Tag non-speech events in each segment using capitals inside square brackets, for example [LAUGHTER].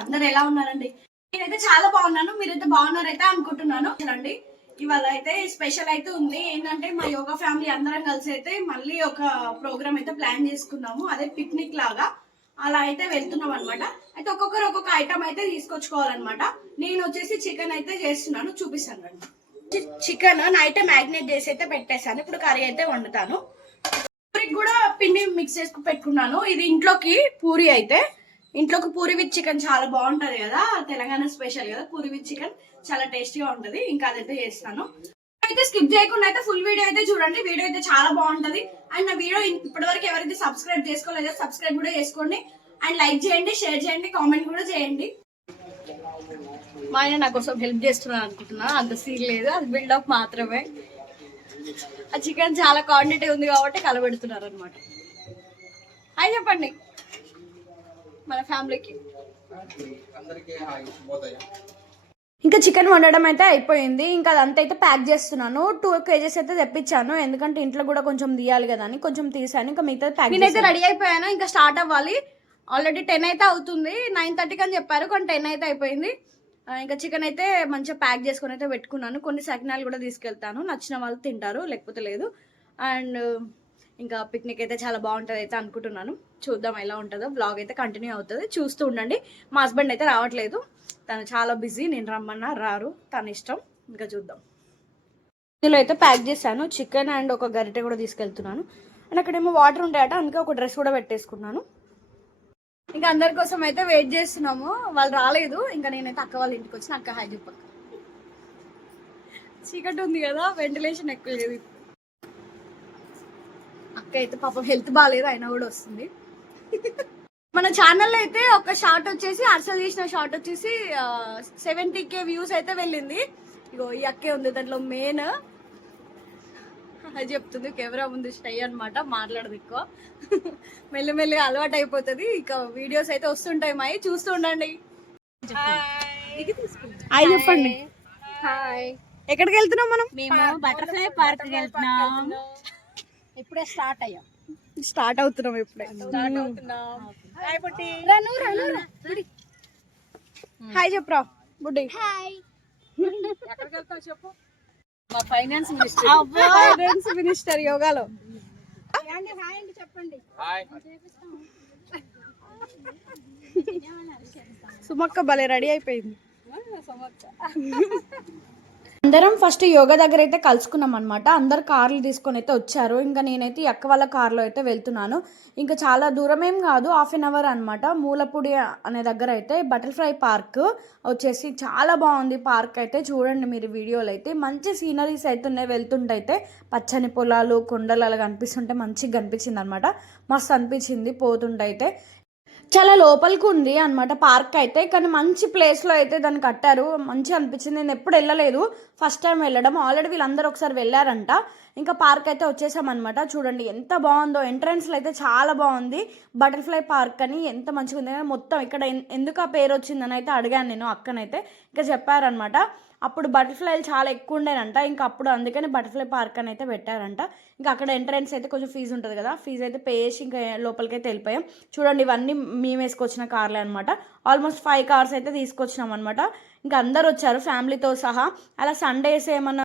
అందరు ఎలా ఉన్నారండి? నేనైతే చాలా బాగున్నాను. మీరైతే బాగున్నారైతే అనుకుంటున్నాను. రండి ఇవాళ అయితే స్పెషల్ అయితే ఉంది. ఏంటంటే మా యోగా ఫ్యామిలీ అందరం కలిసి అయితే మళ్ళీ ఒక ప్రోగ్రామ్ అయితే ప్లాన్ చేసుకున్నాము. అదే పిక్నిక్ లాగా. అలా అయితే వెళ్తున్నాం అనమాట అయితే ఒక్కొక్కరు ఒక్కొక్క ఐటమ్ అయితే తీసుకొచ్చుకోవాలన్నమాట. నేను వచ్చేసి చికెన్ అయితే చేస్తున్నాను. చూపిస్తాను రండి. చికెన్ నైట్ మ్యాగ్నేట్ చేసి అయితే పెట్టేశాను. ఇప్పుడు కర్రీ అయితే వండుతాను. కూడా పిండి మిక్స్ చేసుకు పెట్టుకున్నాను. ఇది ఇంట్లోకి పూరి అయితే ఇంట్లోకి పూరి విత్ చికెన్ చాలా బాగుంటుంది కదా తెలంగాణ స్పెషల్ కదా పూరి విత్ చికెన్ చాలా టేస్టీగా ఉంటుంది. ఇంకా అదైతే చేస్తాను. అయితే స్కిప్ చేయకుండా అయితే ఫుల్ వీడియో అయితే చూడండి. వీడియో అయితే చాలా బాగుంటుంది. అండ్ నా వీడియో ఇప్పటివరకు ఎవరైతే సబ్స్క్రైబ్ చేసుకోలేదో సబ్స్క్రైబ్ కూడా చేసుకోండి. అండ్ లైక్ చేయండి షేర్ చేయండి కామెంట్ కూడా చేయండి. మా ఆయన నా కోసం హెల్ప్ చేస్తున్నాను అనుకుంటున్నా. అంత సీన్ లేదు. అది బిల్డప్ మాత్రమే. ఆ చికెన్ చాలా క్వాంటిటీ ఉంది కాబట్టి కలబెడుతున్నారు అనమాట హాయ్ చెప్పండి. మన ఫ్యామిలీకి. ఇంకా చికెన్ వండడం అయితే అయిపోయింది. ఇంకా అదంతా అయితే ప్యాక్ చేస్తున్నాను. టూ కేజెస్ అయితే తెప్పించాను. ఎందుకంటే ఇంట్లో కూడా కొంచెం తీయాలి కదా అని కొంచెం తీసాను. ఇంకా మిగతా ప్యాక్ నేనైతే రెడీ అయిపోయాను. ఇంకా స్టార్ట్ అవ్వాలి. ఆల్రెడీ టెన్ అయితే అవుతుంది. నైన్ థర్టీకి అని చెప్పారు. కానీ టెన్ అయితే అయిపోయింది. ఇంకా చికెన్ అయితే మంచిగా ప్యాక్ చేసుకొని అయితే పెట్టుకున్నాను. కొన్ని సకినాలు కూడా తీసుకెళ్తాను. నచ్చిన వాళ్ళు తింటారు లేకపోతే లేదు. అండ్ ఇంకా పిక్నిక్ అయితే చాలా బాగుంటుంది అయితే అనుకుంటున్నాను. చూద్దాం ఎలా ఉంటుందో. బ్లాగ్ అయితే కంటిన్యూ అవుతుంది. చూస్తూ ఉండండి. మా హస్బెండ్ అయితే రావట్లేదు. తను చాలా బిజీ నేను రమ్మన్నా రారు. తన ఇష్టం. ఇంకా చూద్దాం. ఇందులో అయితే ప్యాక్ చేశాను. చికెన్ అండ్ ఒక గరిటె కూడా తీసుకెళ్తున్నాను. అండ్ అక్కడేమో వాటర్ ఉంటాయట అందుకే ఒక డ్రెస్ కూడా పెట్టేసుకున్నాను. ఇంకా అందరి కోసం అయితే వెయిట్ చేస్తున్నాము. వాళ్ళు రాలేదు. ఇంకా నేనైతే అక్క వాళ్ళ ఇంటికి వచ్చిన అక్క హాయ్ చెప్పక్క చీకటి ఉంది కదా వెంటిలేషన్ ఎక్కువ లేదు అక్క అయితే పాపం హెల్త్ బాగాలేదు అయినా కూడా వస్తుంది. మన ఛానల్ అయితే ఒక షార్ట్ వచ్చేసి అర్సల్ చేసిన షార్ట్ వచ్చేసి సెవెంటీ కే వ్యూస్ అయితే వెళ్ళింది. ఇగో ఈ అక్కే ఉంది దాంట్లో మెయిన్ అది చెప్తుంది. కెమెరా ముందు స్టై అనమాట మాట్లాడదు ఎక్కువ. మెల్లి మెల్లిగా అలవాటు అయిపోతుంది. ఇక వీడియోస్ అయితే వస్తుంటాయి మాయి. చూస్తూ ఉండండి. హాయ్. చెప్పండి. హాయ్. ఎక్కడికి వెళ్తున్నాం మనం? మేము బటర్ఫ్లై పార్క్ వెళ్తున్నాం. ఇప్పుడే స్టార్ట్ అయ్యాం. స్టార్ట్ అవుతున్నాం ఇప్పుడే. రను రను హాయ్ చెప్పరా బుడ్డి హాయ్. మా ఫైనాన్స్ మినిస్టర్. ఫైనాన్స్ మినిస్టర్ యోగాలో. హాయ్ అండి చెప్పండి. హాయ్. సుమక్క భలే రెడీ అయిపోయింది. [LAUGHS] అందరం ఫస్ట్ యోగా దగ్గర అయితే కలుసుకున్నాం అనమాట అందరు కార్లు తీసుకొని అయితే వచ్చారు. ఇంకా నేనైతే ఈ అక్క వాళ్ళ కార్లో అయితే వెళ్తున్నాను. ఇంకా చాలా దూరం ఏం కాదు హాఫ్ అన్ అవర్ అనమాట మూలపూడి అనే దగ్గర అయితే బటర్ఫ్లై పార్క్ వచ్చేసి చాలా బాగుంది. పార్క్ అయితే చూడండి మీరు వీడియోలు అయితే. మంచి సీనరీస్ అయితే ఉన్నాయి. వెళ్తుంటే పచ్చని పొలాలు కొండలు అలా కనిపిస్తుంటే మంచిగా కనిపించింది అనమాట మస్తు అనిపించింది పోతుంటైతే చాలా లోపలికి ఉంది అనమాట పార్క్ అయితే. కానీ మంచి ప్లేస్లో అయితే దాన్ని కట్టారు. మంచిగా అనిపించింది. నేను ఎప్పుడు వెళ్ళలేదు. ఫస్ట్ టైం వెళ్ళడం. ఆల్రెడీ వీళ్ళందరూ ఒకసారి వెళ్ళారంట. ఇంకా పార్క్ అయితే వచ్చేసామన్నమాట. చూడండి ఎంత బాగుందో. ఎంట్రన్స్లో అయితే చాలా బాగుంది. బటర్ఫ్లై పార్క్ అని ఎంత మంచిగా ఉంది. మొత్తం ఇక్కడ ఎన్- ఎందుకు ఆ పేరు వచ్చిందని అయితే అడిగాను నేను అక్కనైతే. ఇంకా చెప్పారనమాట అప్పుడు బటర్ఫ్లైలు చాలా ఎక్కువ ఉండేనంట. ఇంకా అప్పుడు అందుకని బటర్ఫ్లై పార్క్ అని అయితే పెట్టారంట. ఇంకా అక్కడ ఎంట్రన్స్ అయితే కొంచెం ఫీజు ఉంటుంది కదా. ఫీజు అయితే పే చేసి ఇంకా లోపలికి అయితే వెళ్ళిపోయాం. చూడండి ఇవన్నీ మేము వేసుకొచ్చిన కార్లే అనమాట ఆల్మోస్ట్ ఫైవ్ కార్స్ అయితే తీసుకొచ్చినాం అనమాట ఇంకా అందరు వచ్చారు. ఫ్యామిలీతో సహా. అలా సండేస్ ఏమన్నా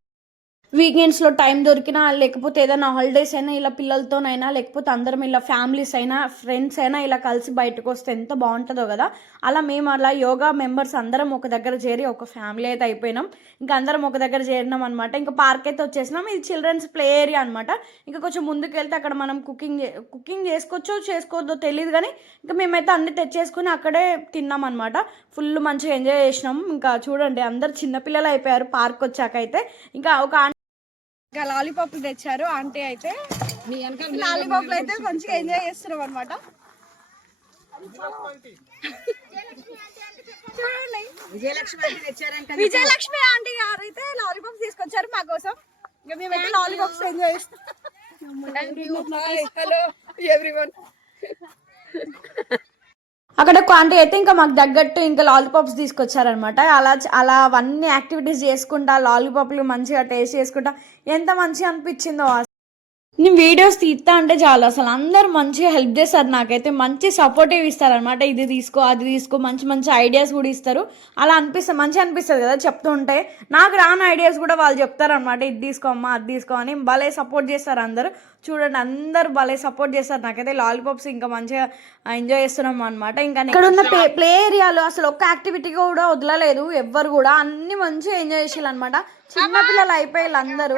వీకెండ్స్లో టైం దొరికినా లేకపోతే ఏదైనా హాలిడేస్ అయినా ఇలా పిల్లలతోనైనా లేకపోతే అందరం ఇలా ఫ్యామిలీస్ అయినా ఫ్రెండ్స్ అయినా ఇలా కలిసి బయటకు వస్తే ఎంత బాగుంటుందో కదా. అలా మేము అలా యోగా మెంబర్స్ అందరం ఒక దగ్గర చేరి ఒక ఫ్యామిలీ అయితే అయిపోయినాం. ఇంకా అందరం ఒక దగ్గర చేరినాం అనమాట ఇంకా పార్క్ అయితే వచ్చేసినాం. ఇది చిల్డ్రన్స్ ప్లే ఏరియా అనమాట ఇంకా కొంచెం ముందుకు వెళ్తే అక్కడ మనం కుకింగ్ కుకింగ్ చేసుకోవచ్చో చేసుకోవద్దో తెలియదు కానీ ఇంకా మేమైతే అన్ని తెచ్చేసుకుని అక్కడే తిన్నాం అనమాట ఫుల్ మంచిగా ఎంజాయ్ చేసినాం. ఇంకా చూడండి అందరు చిన్నపిల్లలు అయిపోయారు పార్క్ వచ్చాక అయితే ఇంకా ఒక ఇంకా లాలీపాప్లు తెచ్చారు. ఆంటీ అయితే లాలీపాప్లు అయితే మంచిగా ఎంజాయ్ చేస్తున్నాం అనమాట విజయలక్ష్మి ఆంటీ గారు అయితే లాలీపాప్స్ తీసుకొచ్చారు మా కోసం. ఇంకా మేమైతే లాలీపాప్స్ ఎంజాయ్ చేస్తాం హలో ఎవ్రీవన్ అక్కడ క్వాంటిటీ అయితే ఇంకా మాకు తగ్గట్టు ఇంకా లాలీపాప్స్ తీసుకొచ్చారనమాట అలా అలా అవన్నీ యాక్టివిటీస్ చేసుకుంటా లాలీపాప్లు మంచిగా టేస్ట్ చేసుకుంటా ఎంత మంచిగా అనిపించిందో నేను వీడియోస్ తీస్తా అంటే చాలు అసలు అందరు మంచిగా హెల్ప్ చేస్తారు నాకైతే మంచి సపోర్టివ్ ఇస్తారనమాట ఇది తీసుకో అది తీసుకో మంచి మంచి ఐడియాస్ కూడా ఇస్తారు. అలా అనిపిస్తుంది మంచిగా అనిపిస్తుంది కదా చెప్తూ ఉంటే నాకు రాని ఐడియాస్ కూడా వాళ్ళు చెప్తారనమాట ఇది తీసుకో అమ్మా అది తీసుకో అని భలే సపోర్ట్ చేస్తారు అందరూ. చూడండి అందరు భలే సపోర్ట్ చేస్తారు. నాకైతే లాలీపాప్స్ ఇంకా మంచిగా ఎంజాయ్ చేస్తున్నాం అనమాట ఇంకా ఇక్కడ ఉన్న ప్లే ఏరియాలో అసలు ఒక్క యాక్టివిటీ కూడా వదలలేదు. ఎవ్వరు కూడా. అన్ని మంచిగా ఎంజాయ్ చేసేయాలి అనమాట చిన్న పిల్లలు అయిపోయారు అందరూ.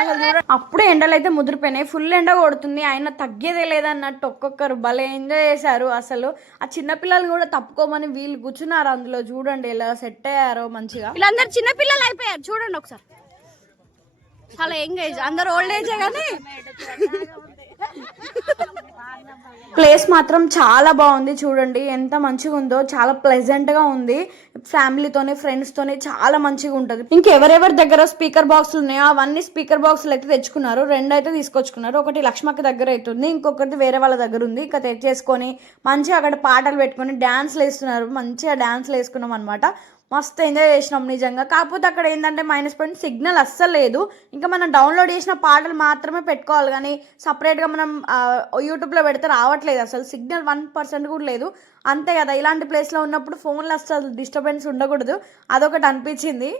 అసలు చూడండి అప్పుడే ఎండలు అయితే ముదిరిపోయినాయి. ఫుల్ ఎండ కొడుతుంది. అయినా తగ్గేదే లేదన్నట్టు ఒక్కొక్కరు భలే ఎంజాయ్ చేశారు అసలు. ఆ చిన్న పిల్లలు కూడా తప్పుకోమని వీళ్ళు కూర్చున్నారు అందులో. చూడండి ఎలా సెట్ అయ్యారో మంచిగా. వీళ్ళందరూ చిన్న పిల్లలు అయిపోయారు. చూడండి ఒకసారి. చాలా యంగ్ ఏజ్ అందరు ఓల్డ్ ఏజే కానీ. ప్లేస్ మాత్రం చాలా బాగుంది చూడండి. ఎంత మంచిగా ఉందో చాలా ప్లెజెంట్గా ఉంది. ఫ్యామిలీతోని ఫ్రెండ్స్తోనే చాలా మంచిగా ఉంటుంది ఇంకెవరెవరి దగ్గర స్పీకర్ బాక్సులు ఉన్నాయో అవన్నీ స్పీకర్ బాక్సులు అయితే తెచ్చుకున్నారు. రెండు అయితే తీసుకొచ్చుకున్నారు. ఒకటి లక్ష్మక్క దగ్గర అవుతుంది ఇంకొకటి వేరే వాళ్ళ దగ్గర ఉంది. ఇంకా తెచ్చేసుకొని మంచిగా అక్కడ పాటలు పెట్టుకొని డ్యాన్స్లు వేస్తున్నారు. మంచిగా డ్యాన్స్లు వేసుకున్నాం అనమాట మస్తు ఎంజాయ్ చేసినాం నిజంగా. కాకపోతే అక్కడ ఏంటంటే మైనస్ పాయింట్ సిగ్నల్ అస్సలు లేదు. ఇంకా మనం డౌన్లోడ్ చేసిన పాటలు మాత్రమే పెట్టుకోవాలి. కానీ సపరేట్గా మనం యూట్యూబ్లో పెడితే రావట్లేదు అసలు. సిగ్నల్ వన్ పర్సెంట్ కూడా లేదు. అంతే కదా ఇలాంటి ప్లేస్లో ఉన్నప్పుడు ఫోన్లో అస్సలు డిస్టర్బెన్స్ ఉండకూడదు. అదొకటి అనిపించింది.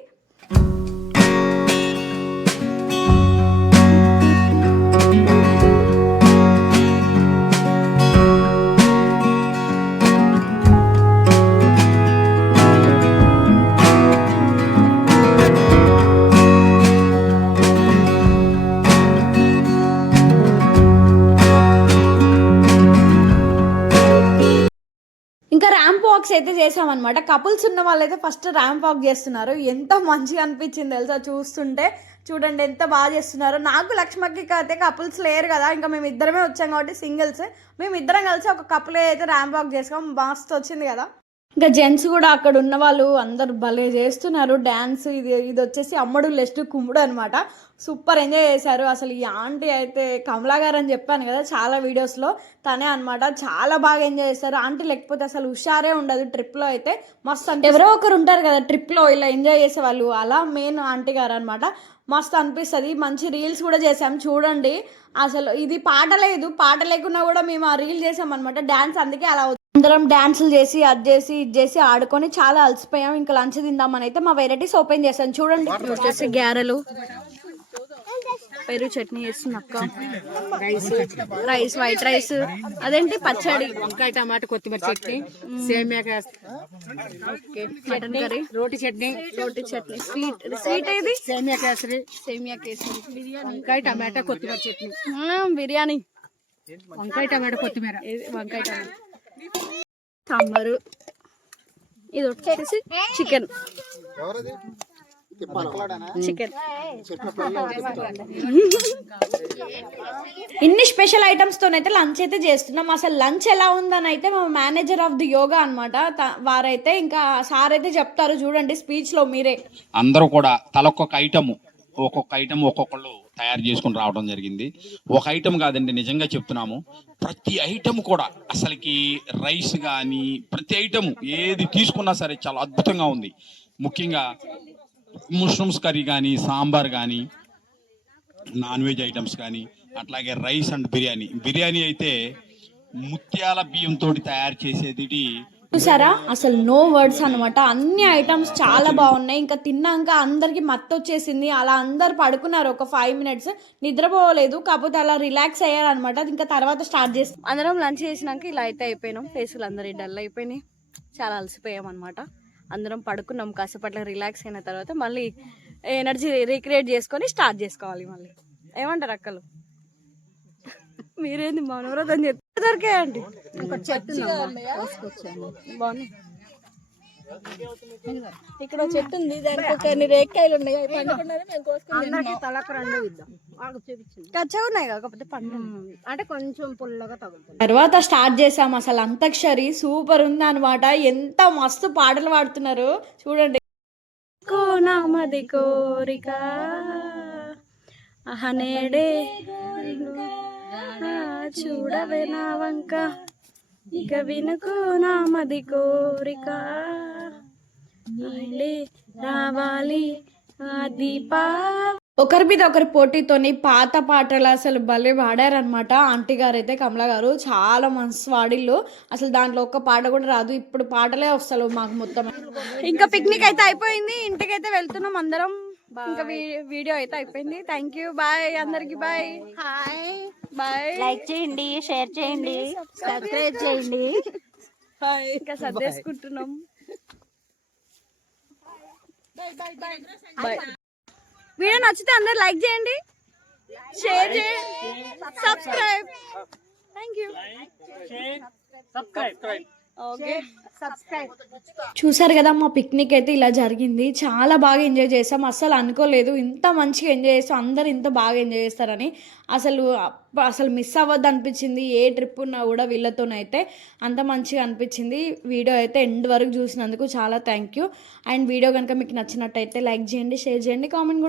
వాక్స్ అయితే చేసామన్నమాట కపుల్స్ ఉన్న వాళ్ళైతే ఫస్ట్ ర్యాంప్ వాక్ చేస్తున్నారు. ఎంత మంచిగా అనిపించింది తెలుసా? చూస్తుంటే చూడండి ఎంత బాగా చేస్తున్నారు. నాకు లక్ష్మకి అయితే కపుల్స్ లేరు కదా. ఇంకా మేము ఇద్దరమే వచ్చాం కాబట్టి సింగిల్స్ మేము ఇద్దరం కలిసి ఒక కపుల్ అయితే ర్యాంప్ వాక్ చేసాం మస్తు వచ్చింది కదా. ఇంకా జెంట్స్ కూడా అక్కడ ఉన్న వాళ్ళు అందరు భలే చేస్తున్నారు. డ్యాన్స్ ఇది ఇది వచ్చేసి అమ్మడు లెస్ట్ కుమ్ముడు అనమాట సూపర్ ఎంజాయ్ చేశారు. అసలు ఈ ఆంటీ అయితే కమలా గారు అని చెప్పాను కదా చాలా వీడియోస్లో తనే అనమాట చాలా బాగా ఎంజాయ్ చేస్తారు ఆంటీ లేకపోతే అసలు హుషారే ఉండదు ట్రిప్లో అయితే. మస్తు అంటే ఎవరో ఒకరు ఉంటారు కదా ట్రిప్లో ఇలా ఎంజాయ్ చేసే వాళ్ళు. అలా మెయిన్ ఆంటీ గారు అనమాట మస్తు అనిపిస్తుంది. మంచి రీల్స్ కూడా చేసాం చూడండి. అసలు ఇది పాట లేదు. పాట లేకున్నా కూడా మేము ఆ రీల్ చేసాం అనమాట డ్యాన్స్ అందుకే అలా అందరం డ్యాన్సులు చేసి అది చేసి ఇది చేసి ఆడుకొని చాలా అలసిపోయాం. ఇంకా లంచ్ తిందామని అయితే మా వెరైటీస్ ఓపెన్ చేశాను. చూడండి. వచ్చేసి గ్యారెలు. పెరుగు చట్నీ చేస్తుంది అక్క. రైస్ రైస్ వైట్ రైస్ అదేంటి? పచ్చడి. వంకాయ టమాటా కొత్తిమీర చట్నీ సేమియా మటన్ కర్రీ. రోటి చట్నీ. రోటి చట్నీ. స్వీట్ స్వీట్ ఏది? సేమియా కేసరి. సేమియా కేసరి. బిర్యానీ వంకాయ టమాటా కొత్తిమీర చట్నీ. బిర్యానీ. వంకాయ టమాటా కొత్తిమీర. వంకాయ టమాటా. సాంబారు. ఇది వచ్చేసి చికెన్. చికెన్. ఇన్ని స్పెషల్ ఐటమ్స్ తోనైతే లంచ్ అయితే చేస్తున్నాం. అసలు లంచ్ ఎలా ఉందని అయితే మా మేనేజర్ ఆఫ్ ది యోగా అనమాట వారైతే ఇంకా సార్ అయితే చెప్తారు. చూడండి స్పీచ్లో మీరే. అందరూ కూడా తలొక్కొక్క ఐటమ్ ఒక్కొక్క ఐటమ్ ఒక్కొక్కళ్ళు తయారు చేసుకుని రావడం జరిగింది. ఒక ఐటమ్ కాదండి నిజంగా చెప్తున్నాము. ప్రతి ఐటమ్ కూడా అసలుకి రైస్ కానీ ప్రతి ఐటమ్ ఏది తీసుకున్నా సరే చాలా అద్భుతంగా ఉంది. ముఖ్యంగా ముష్రూమ్స్ కర్రీ కానీ సాంబార్ కానీ నాన్ వెజ్ ఐటమ్స్ కానీ అట్లాగే రైస్ అండ్ బిర్యానీ బిర్యానీ అయితే ముత్యాల బియ్యంతో తయారు చేసేది చూసారా? అసలు నో వర్డ్స్ అనమాట అన్ని ఐటమ్స్ చాలా బాగున్నాయి. ఇంకా తిన్నాక అందరికి మత్తు వచ్చేసింది అలా అందరు పడుకున్నారు ఒక ఫైవ్ మినిట్స్ నిద్రపోలేదు. కాకపోతే అలా రిలాక్స్ అయ్యారు అనమాట ఇంకా తర్వాత స్టార్ట్ చేస్తాం. అందరం లంచ్ చేసినాక ఇలా అయితే అయిపోయినాం. ఫేసులు అందరి డల్ అయిపోయినాయి. చాలా అలసిపోయాం అనమాట అందరం పడుకున్నాం. కాసేపట్ల రిలాక్స్ అయిన తర్వాత మళ్ళీ ఎనర్జీ రీక్రియేట్ చేసుకొని స్టార్ట్ చేసుకోవాలి మళ్ళీ. ఏమంటారు అక్కలు? మీరేంది మనోరథం చెప్తే దొరికాయండి. ఇక్కడ చెట్టు ఉంది. దానికి ఒక రేక్కాయలు ఉన్నాయి. అవి పండుకున్నది మేము కోసుకొని తలకు రెండు ఇద్దాం. చూపించింది కచ్చగా ఉన్నాయి కాకపోతే పండు. అంటే కొంచెం పుల్లగా తగులుతుంది. తర్వాత స్టార్ట్ చేసాం అసలు అంతక్షరి. సూపర్ ఉంది అనమాట ఎంత మస్తు పాటలు పాడుతున్నారు. చూడండి. కోరిక అహనేడే చూడవే నా వంక ఇక వినుకు నా మది కోరిక. నీడే రావాలి ఆ దీపా. ఒకరి మీద ఒకరి పోటీతోని పాత పాటలు అసలు భలే పాడారనమాట ఆంటీ గారు అయితే కమల గారు చాలా మనసు వాడిల్లు. అసలు దాంట్లో ఒక్క పాట కూడా రాదు. ఇప్పుడు పాటలే వస్తలేవు మాకు మొత్తం. ఇంకా పిక్నిక్ అయితే అయిపోయింది. ఇంటికైతే వెళ్తున్నాం అందరం. ఇంకా వీ- వీడియో అయితే అయిపోయింది. థ్యాంక్ యూ బాయ్ అందరికి బాయ్ హాయ్ బాయ్ లైక్ చేయండి షేర్ చేయండి సబ్స్క్రైబ్ చేయండి. ఇంకా సర్దేసుకుంటున్నాం. వీడియో నచ్చితే అందరు లైక్ చేయండి. షేర్ చేయండి. సబ్స్క్రైబ్ థ్యాంక్ యూ ఓకే చూసారు కదా మా పిక్నిక్ అయితే ఇలా జరిగింది. చాలా బాగా ఎంజాయ్ చేసాం. అసలు అనుకోలేదు. ఇంత మంచిగా ఎంజాయ్ చేస్తాం అందరు ఇంత బాగా ఎంజాయ్ చేస్తారని. అసలు అసలు మిస్ అవ్వద్దు అనిపించింది ఏ ట్రిప్ ఉన్నా కూడా వీళ్ళతోనైతే అంత మంచిగా అనిపించింది. వీడియో అయితే ఎండ్ వరకు చూసినందుకు చాలా థ్యాంక్ యూ అండ్ వీడియో కనుక మీకు నచ్చినట్టయితే లైక్ చేయండి షేర్ చేయండి కామెంట్